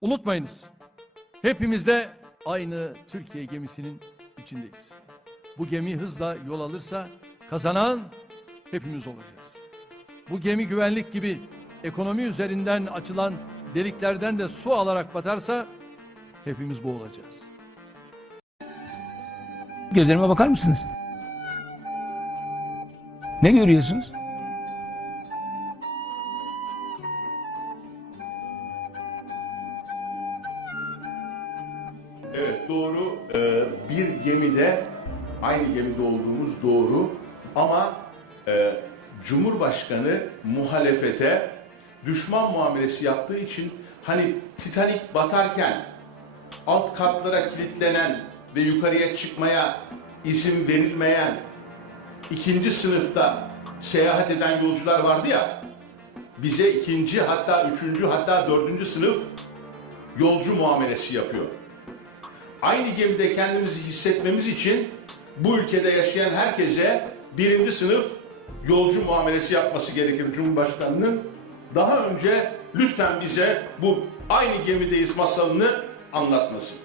Unutmayınız. Hepimiz de aynı Türkiye gemisinin içindeyiz. Bu gemi hızla yol alırsa kazanan hepimiz olacağız. Bu gemi güvenlik gibi ekonomi üzerinden açılan deliklerden de su alarak batarsa hepimiz boğulacağız. Gözlerime bakar mısınız? Ne görüyorsunuz? Evet doğru. Ee, bir gemide aynı gemide olduğumuz doğru ama e, Cumhurbaşkanı muhalefete düşman muamelesi yaptığı için hani Titanic batarken alt katlara kilitlenen ve yukarıya çıkmaya izin verilmeyen ikinci sınıfta seyahat eden yolcular vardı ya bize ikinci hatta üçüncü hatta dördüncü sınıf yolcu muamelesi yapıyor aynı gemide kendimizi hissetmemiz için bu ülkede yaşayan herkese birinci sınıf yolcu muamelesi yapması gerekir Cumhurbaşkanı'nın. Daha önce lütfen bize bu aynı gemideyiz masalını anlatmasın.